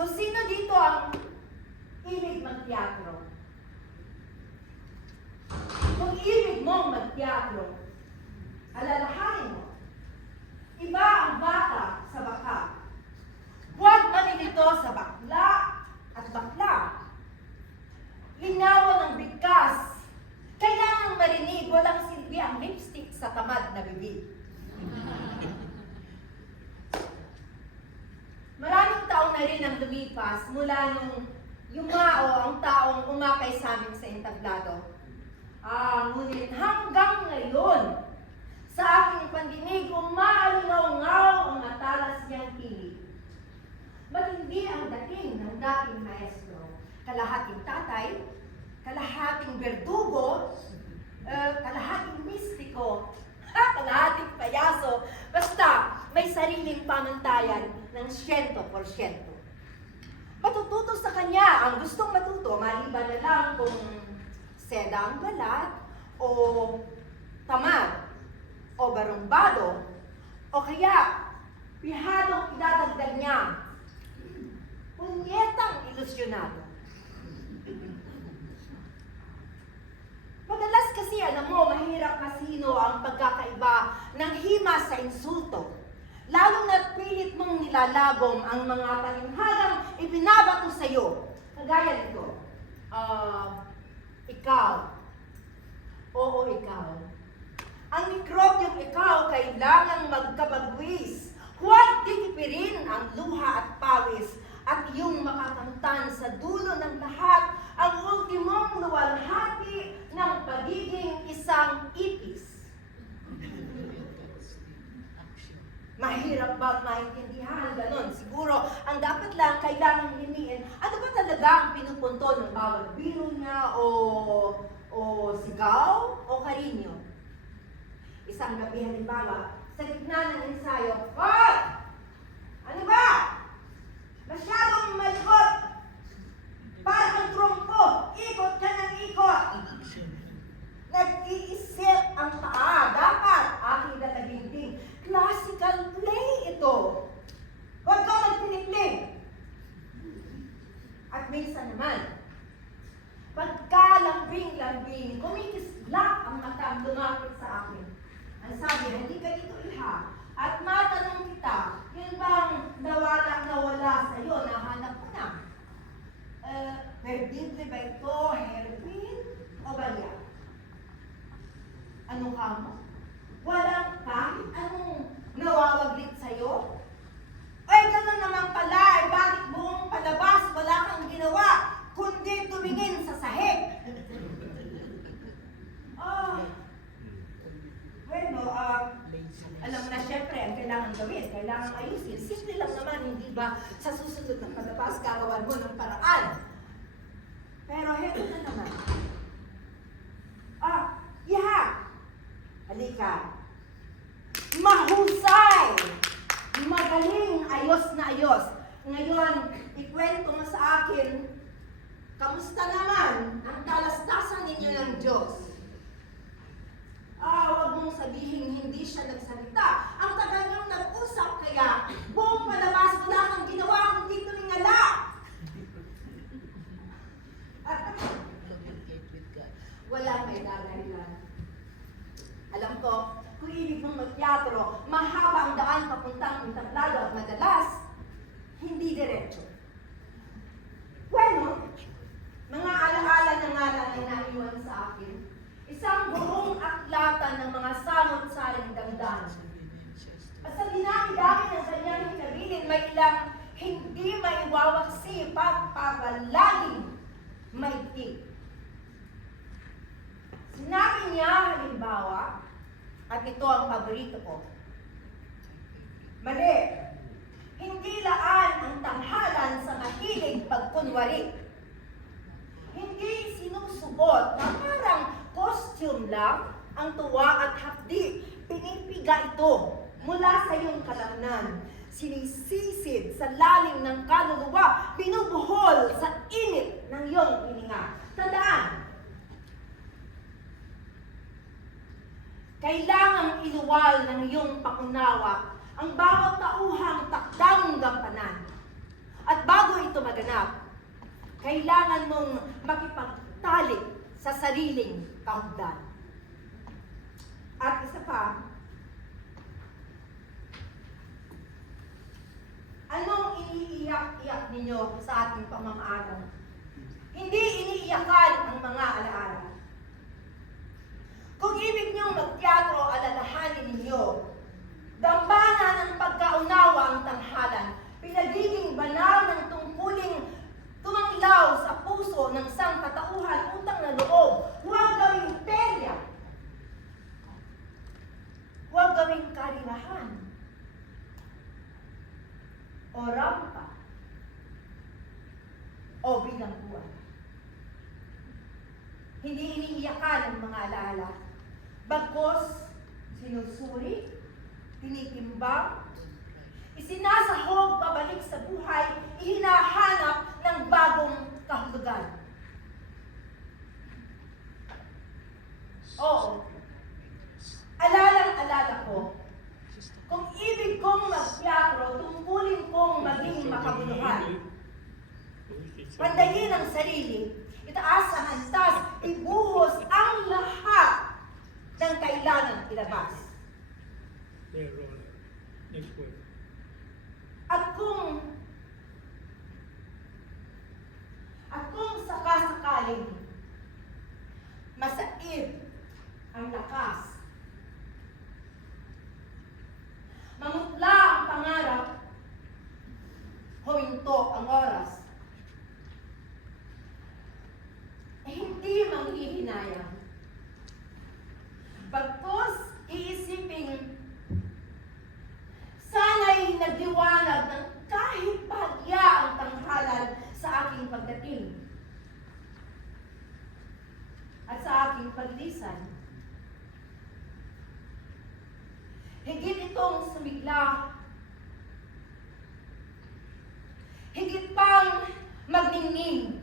So, sino dito ang ibig magteatro? Kung ibig mong magteatro, alalahanin mo, iba ang bata sa baka. Huwag manilito sa bakla at bakla. Linawan ng bigkas. Kailangang marinig, walang silbi ang lipstick sa tamad na bibig. Maraming taon na rin ang lumipas mula nung yumao ang taong umakay sa amin sa entablado. Ngunit hanggang ngayon, sa aking pandinig, umaalingaw-ngaw ang matalas niyang tinig. Matindi ang dating ng dating maestro. Kalahating tatay, kalahating berdugo, kalahating mistiko, kalahating payaso. Basta, may sariling pamantayan ng 100%. Matututo sa kanya ang gustong matuto, maliban na lang kung seda ang balat, o tamad, o barumbado, o kaya pihadong idadagdag niya, punyetang ilusyonado. Madalas kasi, alam mo, mahirap masino ang pagkakaiba ng hima sa insulto. Lalo na't pilit mong nilalagom ang mga talinhagang ibinabato sa iyo. Kagaya nito, ikaw. Oo, ikaw. Ang mikrobyong ikaw kailangang magkabagwis. Huwag titipirin ang luha at pawis at iyong makakamtan sa dulo ng lahat ang ultimong luwalhati ng pagiging isang ipis. Mahirap ba maintindihan? Ganon. Siguro, ang dapat lang kailangan hiniin, ano ba talaga ang pinupunto ng bawat biro niya o sigaw o karinyo? Isang gabi halimbawa, sa gitna ng ensayo, Hoy! Ano ba? Masyadong malikot! Para kang trompo! Ikot ka ng ikot! Nag-iisip ang paa. Dapat aking dalaginting. Classical play ito. Huwag kang magtinikling. At minsan naman, pagkalambing-lambing, kumikislap ang matang lumapit sa akin. Ang sabi, hindi ka dito iha. At matanong kita, yun bang nawala sa iyo, nahanap ko na? Perdible ba ito, heroin, o balya? Ano ka mo? Walang kahit anong nawawaglit sa'yo? Ay, gano'n naman pala, bakit buong palabas wala kang ginawa, kundi tumingin sa sahig? Alam mo na, syempre, ang kailangan gawin, kailangan ayusin. Simple lang naman, hindi ba sa susunod ng palabas, gagawan mo ng paraan. Pero heto na naman. Iha! Halika. Mahusay! Magaling, ayos na ayos. Ngayon, ikwento mo sa akin, kamusta naman ang kalastasan ninyo ng Diyos? Huwag mong sabihin hindi siya nagsalita. Ang tagal niyong nag-usap, kaya buong palabas wala kang ginawa kundi tumingala. Wala may dadahilan. Alam ko, kung ibig mong magteatro, mahaba ang daan papuntang entablado at madalas, hindi diretso. Bueno, mga alaala na nga lang ay naiwan sa akin. Isang buong aklatan ng mga samot-saring damdamin. At sa dinami-dami ng kanyang hinabilin, may ilang hindi maiwawaksi pagpapalaging maigtig. Sinabi niya halimbawa, at ito ang paborito ko, mali, hindi laan ang tanghalan sa mahilig pagkunwari. Hindi sinusubot na parang costume lang ang tuwa at hapdi. Pinipiga ito mula sa iyong kalamnan. Sinisisid sa lalim ng kaluluwa, binubuhol sa init ng iyong hininga. Tandaan, kailangang iluwal ng iyong pakunawa ang bawat tauhang takdang gampanan. At bago ito anak, kailangan mong makipagtalik sa sariling kahugdan. At isa pa, anong iniiyak-iyak ninyo sa ating pamamaagaw? Hindi iniiyakan ang mga alaala. Kung ibig niyong magteatro, alalahanin ninyo, dambana ng pagkaunawa ang tanghalan, pinagiging banal ng tungkuling tumanglaw sa puso ng sangkatauhan utang na loob. Huwag gawing perya. Huwag gawing karirahan. O rampa. O bilangguan. Hindi iniiyakan ang mga alaala. Bagkos, sinusuri, tinitimbang, isinasahog pabalik sa buhay, ihinahanap ng bagong kahulugan. Oo, alalang-alala ko, kung ibig kong magteatro, tungkulin kong maging makabuluhan. Pandayin ang sarili, itaas ang antas, ibuhos ang lahat ng kailangang ilabas. At kung sakasakaling masaib ang lakas, mamutla ang pangarap, huminto ang oras, hindi manghihinayang. Bagkus iisipin, sana'y nagliwanag ng kahit bahagya ang tanghalan sa aking pagdating at sa aking paglisan. Higit itong sumigla, higit pang magningning